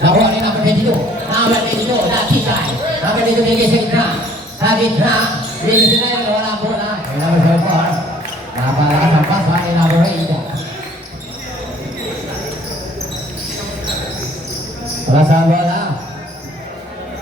Nakuha ni number 22. Number 22, Dakikay. Number 22, bigay sa gitna. Sa gitna, bigay sila yung wala po na. Number 74. Napalakas ang pass ni number 8. Wala sa bola.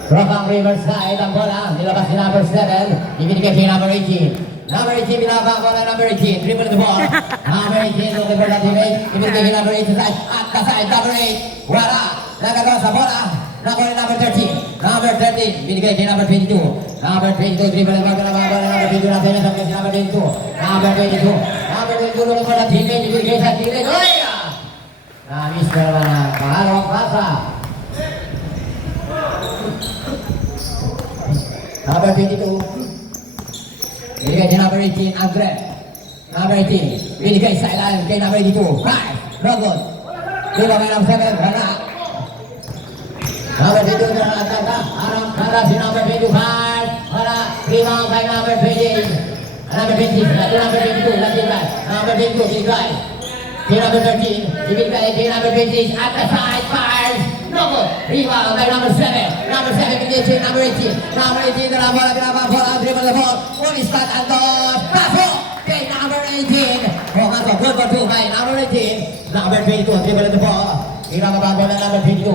From Riverside ang bola. Nilabas si number 7. Ibinigay kay number 18. Number 18, binabang bola number 18. Dribble the ball. Number 18, looking for that teammate. Ibinigay kay number 8 sa side. At ka side, number 8. Wala. Nagagawa sa bola. Nakuha ni number 13. Number 13, binigay kay number 22. Number 22, dribble the ball. Binabang bola number 22. Natin na sa number 22. Number 22. Number 22, looking for that teammate. Ibinigay sa teammate. Oy! Na-miss ka naman ang pangalawang pasa. Number 22. Binigay kay number 18, Andre. Number 18. Binigay sa ilalim kay number 82. 5. No good. Dito kay number 7. Wala. Number 22 na nagkata. Arang kata si number 25. Wala. Rebound kay number 28. Number 20. Lagi number 22. Lagi ba? Number 22. Binigay. Kay number 13. Binigay kay number 20. At the side. 5. No good. Rebound by number 7. Number 7 binigay number 18. Number 18 na bola, binabang bola, dribble the ball. Ulistat ang dos. Pasok kay number 18. Kaso, good for 2 by number 18. Number 22, dribble the ball. Binabang bola number 22.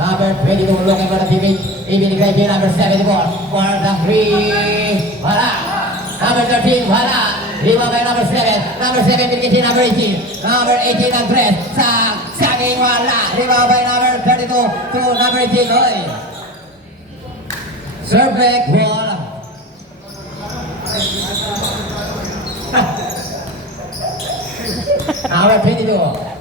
Number 22, looking for the teammate. Ibinigay kay number 7 ball. For the 3. Wala. Number 13, wala. Rebound by number 7. Number 7 binigay kay number 18. Number 18 ang 3. Saging wala. Rebound by number 32 to number 18. Oy. Serve back ball. Number 22.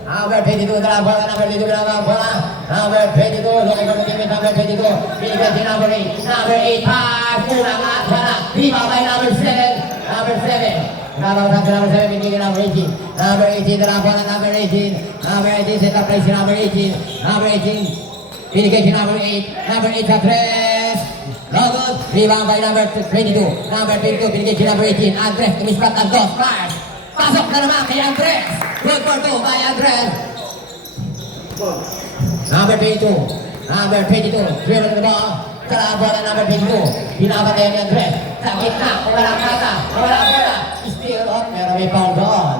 Number 22 dalam bola. Number 22 dalam bola. Number 22 looking for the teammate. Number 22 binigay kay number 8. Number 8 pass. Kulang at wala. Rebound by number 7. Number 7. Number 7 binigay number 18. Number 18 dalam bola. Number 18. Number 18 set up play si number 18. Number 18 binigay kay number 8. Number 8 sa 3. No good. Rebound by number 22. Number 22 binigay kay number 18. Andres kumispat ang dos. Pass. Pasok na naman kay Andres. Good for 2 by Andres. Number 22. Number 22. Dribble the ball. Sa bola number 22. Pinapatay ni Andres. Sa gitna. Walang kata. Walang bola. Still up. Pero may foul doon.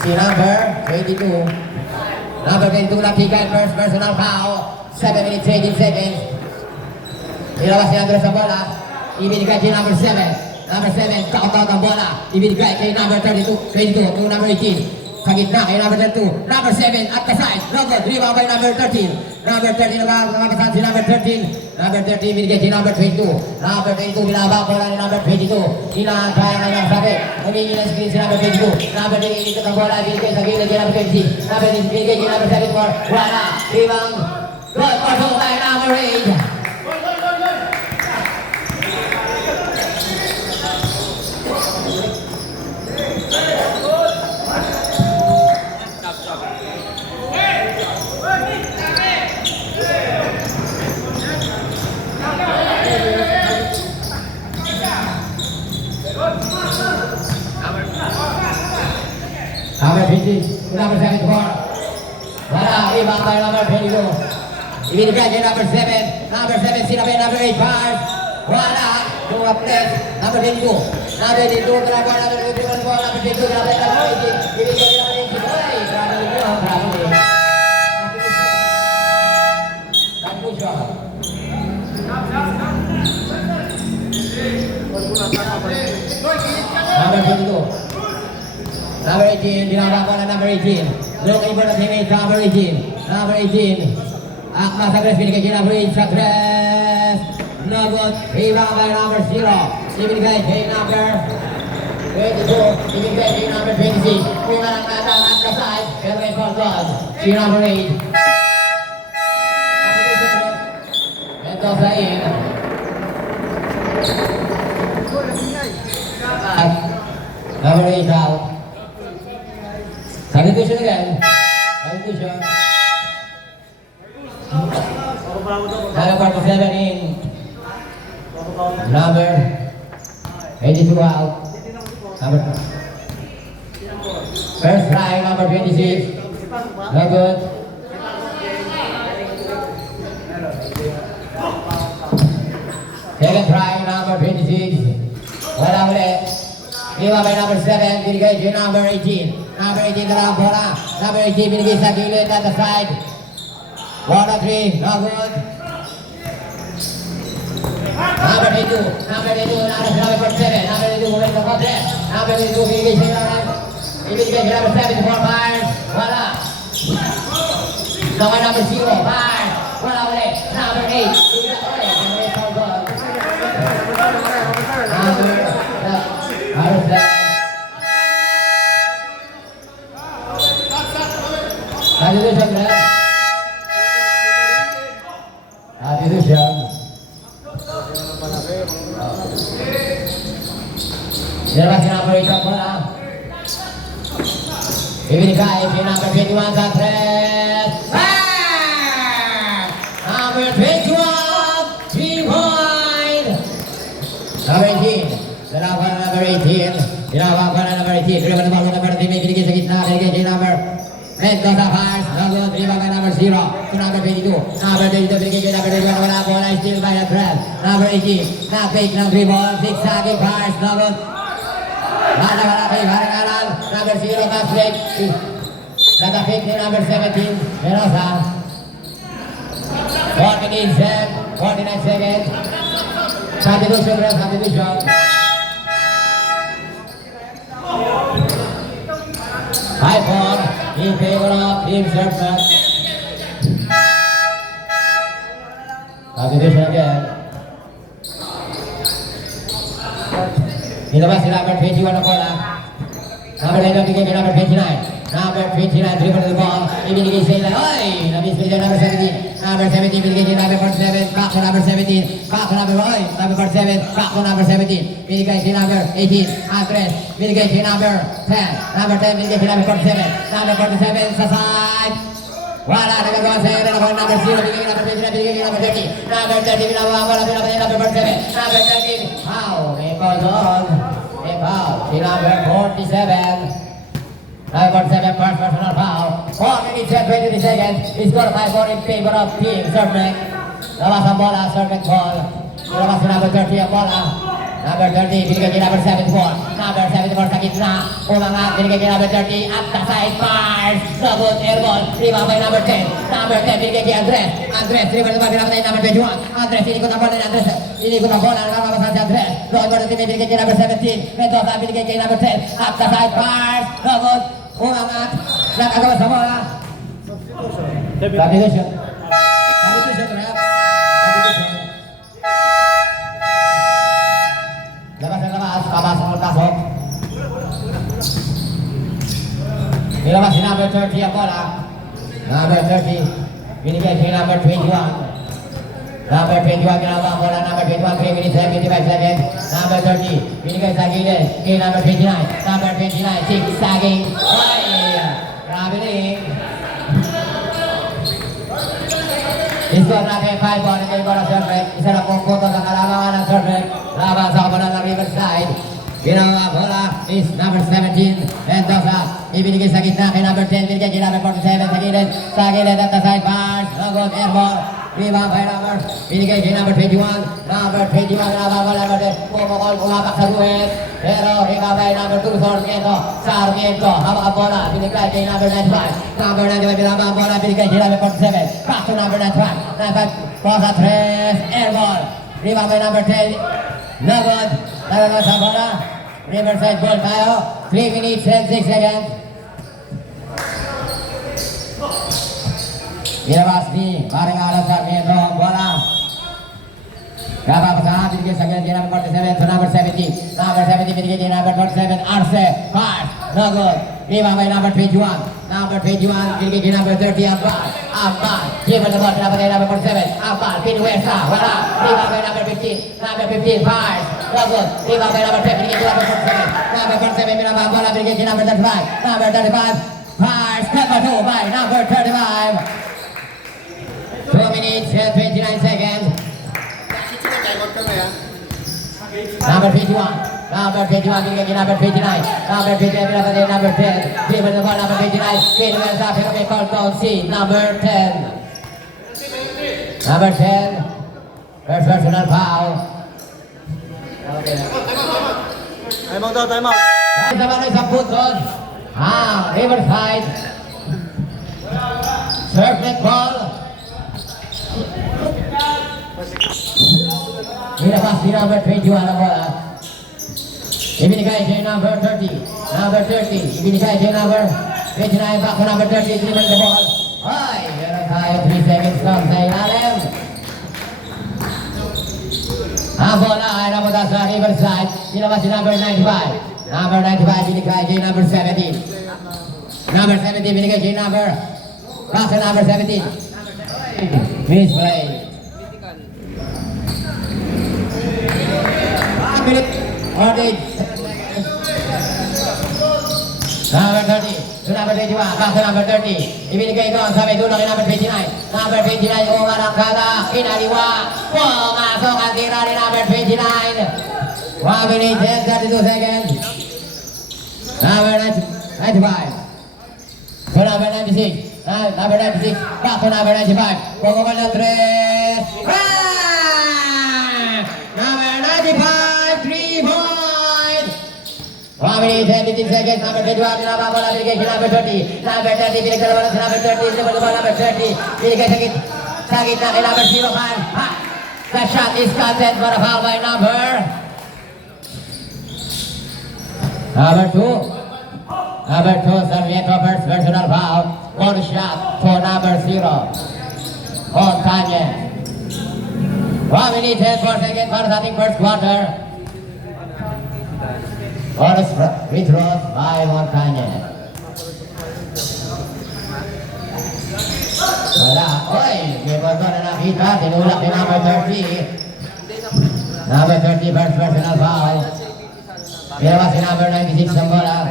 Si number 22. Number 22 Dakikay. First personal foul. 7 minutes 18 seconds. Nilabas ni Andres sa bola. Ibinigay kay number 7. Number 7, taot-taot ang bola. Ibinigay kay number 22 to number 18. Sa gitna kay number 32. Number 7 at the side. No good. Rebound by number 13. Number 13 na makasan si number 13. Number 13 binigay kay number 22. Number 22 binabang bola ni number 22. Kinakaya na niyang sabi. Humingi ng screen si number 22. Number 22 ikot ang bola. Binigay sa gilid kay number 20. Number 20 binigay kay number 74. Wala. Rebound. Good for 2 by number 8. Number 50, number 74. Wala, rebound by number 22. Ibinigay kay number 7. Number 7, sinabi number 8, pass. Wala, two up left. Number 22. Number 22, talaga number 22, number 22, number 18. Ibinigay kay number 18. Ay, grabe yun, grabe yun. Tapos yun. Number 22. Number 18, binabang ko na number 18. Looking for the teammate, number 18. Number 18. Akma sa Gres, binigay kay number 8 sa Gres. No good. Rebound by number 0. Ibinigay kay number 22. Ibinigay kay number 26. Kuna lang nata at kasay. Pero may for God. Si number 8. Ito sa in. Number 8 out. Substitution again. Substitution. Number 47 in. Number 82 out. Number first try, number 26. No good. Second try, number 26. Wala ulit. Iba by number 7, binigay kay number 18. Number 18 na lang bola. Number 18 binigay sa gilid at the side. 1 on 3, no good. Number 22, number 22, number 47. Number 22, moving the contest. Number 22, binigay sa number. Ibigay kay number 74, fires. Wala. Number 0, fires. Wala ulit. Number 8, binigay ulit. Substitution, man. Substitution. Nilabas si number 8 ang bola. Ibinigay si number 21 sa tres. Number 21, 3 point. Number 18. Dalawa na number 18. Dalawa pa na number 18. Dribble na ball number 3. May binigay sa gitna. Binigay si number Mendoza fires. Nagod. Dribble ka number 0. To number 22. Number 22. Binigay kay number 21. Wala bola. Still by the thread. Number 18. Na-fake ng dribble. Zigzagging fires. Nagod. Nagod. Harangalan. Number 0. Na-fake. Nag-fake ni number 17. Mendoza. 4 minutes and 49 seconds. Substitution, ref, substitution. High four in favor of Team Serpent. Substitution again. Nilabas si number 21 ang bola. Number 9 bigay kay number 29. Number 29 dribble the ball. Ibinigay sa ila. Oy! Nabis binigay number 17. Number 17 binigay kay number 47. Back to number 17. Back to number 1. Number 47. Back to number 17. Binigay si number 18. Andres. Binigay si number 10. Number 10 binigay si number 47. Number 47 sa side. Wala nagagawa sa area ng number 0. Binigay kay number 29. Binigay kay number 30. Number 30 binawawala. Binabay number 47. Number 30. Foul. May foul doon. May foul. Si number 47. Number 7 first personal foul. 4 minutes and 23 seconds. Score 5-4 in favor of Team Serpent. Labas ang bola, Serpent ball. Labas si number 30 ang bola. Number 30, binigay kay number 74. Number 74 sa gitna. Umangat, binigay kay number 30. At the side bars. Good air ball. Rebound by number 10. Number 10, binigay kay Andres. Andres, rebound naman binabay number 21. Andres, inikot ang bola ni Andres. Inikot ang bola. Nakapasan si Andres. Good ball na binigay kay number 17. Mendoza, binigay kay number 10. At the side bars. Good. Umangat. Nakagawa sa bola. Substitution. Substitution, ref. Substitution. Labas ang labas. Kabasok ang pasok. Nilabas si number 30 ang bola. Number 30. Binigay kay number 21. Number 21 ginawa ang bola. Number 21, 3 minutes and 55 seconds. Number 30. Binigay sa gilid kay number 29. Number 29, zigzagging. Ay! Traveling. Score natin 5-1 in favor of Serpent. Isa na pong punto sa kalamangan ng Serpent. Laban sa kapanan ng Riverside. Ginawa bola is number 17. Mendoza. Ibinigay sa gitna kay number 10. Binigay kay number 47 sa gilid. Sa gilid at the side bars. Nagod air ball. Rebound by number. Binigay kay number 21. Number 21 na number 10. Pumukol, pumapak sa guhit. Pero rebound by number 2. Sarmiento. Hawak ang bola. Binigay kay number 95. Number 95 binaba ang bola. Binigay kay number 47. Back to number 95. 95. Cross at 3. Air ball. Rebound by number 10. Nagod. Nagod sa bola. Riverside ball tayo. 3 minutes and 6 seconds. Binabas ni Paring Alan Sarmiento ang bola. Kapapasahan, binigay sa gilid kay number 47 to number 70. Number 70 binigay kay number 47, Arce. Pass. No good. Rebound by number 21. Number 21 binigay kay number 30, Ampal. Ampal. Dribble the ball, pinapatay number 47. Ampal. Pinuwesa. Wala. Rebound by number 15. Number 15, pass. No good. Rebound by number 10. Binigay kay number 47. Number 47 binabang bola. Binigay kay number 35. Number 35. Pass. Number 2 by number 35. 2 minutes and 29 seconds. Number 51. Number 51 binigay kay number 59. Number 59 binabagay number 10. Dribble the ball number 59. Pinuwesa pero may foul down si number 10. Number 10. First personal foul. Time out daw, time out. Dahil naman ay sa puton. Riverside. Serve ball. Nilabas si number 21 ang bola. Ibinigay siya number 30. Number 30. Ibinigay siya number 29. Back to number 30. Dribble the ball. Ay, meron tayo 3 seconds lang sa ilalim. Ang bola ay napunta sa Riverside. Nilabas si number 95. Number 95 binigay siya number 17. Number 17 binigay siya number. Back to number 17. Misplay. Minute order. Number 30 to number 21, back to number 30. Ibinigay ito sa may dulo kay number 29. Number 29, umarangkada, kinaliwa. Pumasok ang tira ni number 29. 1 minute and 32 seconds. Number 95. To number 96. Number 96, back to number 95. Pukuman ng 3. Number 95, 3 point. 1 minute and 15 seconds. Number 21, pinapabala, binigay kay number 30. Number 30, pinagdalawa sa number 30. Lumabas number 30. Binigay sa gitna kay number 05. The shot is counted for a foul by number 2. Number 2, Sarmiento first personal foul. 1 shot for number 0. Montañez. 1 minute and 4 seconds for starting first quarter. First free throw by Montañez. Wala. Oy, may bato na nakita. Tinulak ni number 30. Number 30 first personal foul. Pinawa si number 96 ang bola.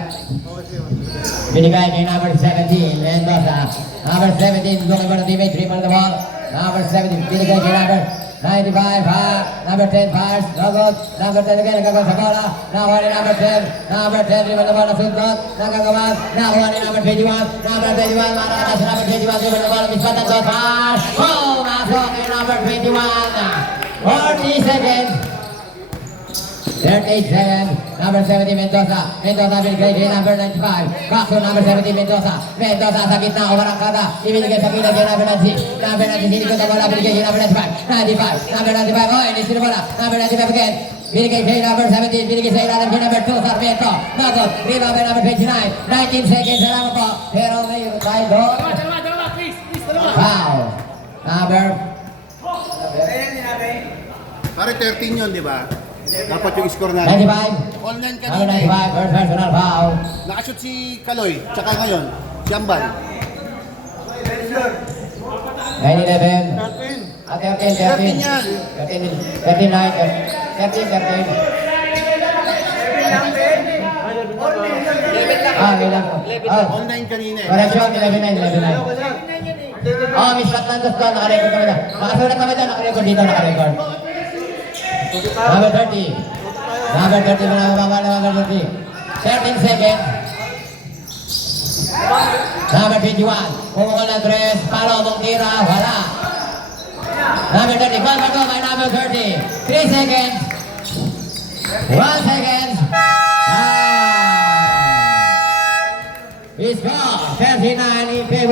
Binigay kay number 17, Mendoza. Number 17, looking for the teammate, triple the ball. Number 17, binigay kay number 95, number 10, fires, no good. Number 10 again, nagagawa sa bola. Nakuha ni number 10. Number 10, triple the ball, nasundot. Nagagawa. Nakuha ni number 21. Number 21, makakata sa number 21, triple the ball, mispatan to, fires. Oh, masok kay number 21. 40 seconds. 38 seconds. Number 70, Mendoza. Mendoza binigay kay number 95. Back to number 70, Mendoza. Mendoza sa gitna, umarangkada. Ibinigay sa gitna kay number 96. Number 96, ikot ang bola. Binigay kay number 95. 95. Number 95. Oh, inis na bola. Number 95 again. Binigay kay number 17. Binigay sa ilalim kay number 2, Sarmiento. Bagot. Rebound by number 29. 19 seconds na lang po. Pero may tayo doon. Dalawa, please, dalawa. Foul. Number. Pare 13 yun, di ba? Dapat yung score na. 95. Online Number kanina 95. First personal foul. Nakashoot si Kaloy, tsaka ngayon, si Ambal. 9-11. 13 yan. 13, 13. Bilang. Online kanina eh. Correction, 11-9. Oh, Miss Atlantis doon, nakarecord kami na. Nakasulat kami doon, nakarecord dito, nakarecord. Number 30. Number 30, number 30. 13 seconds. Number 21. Pumukul ng 3. Palo, mong tira, wala. Number 30. Ball back by number 30. 3 seconds. 1 second. He scored 39 in favor.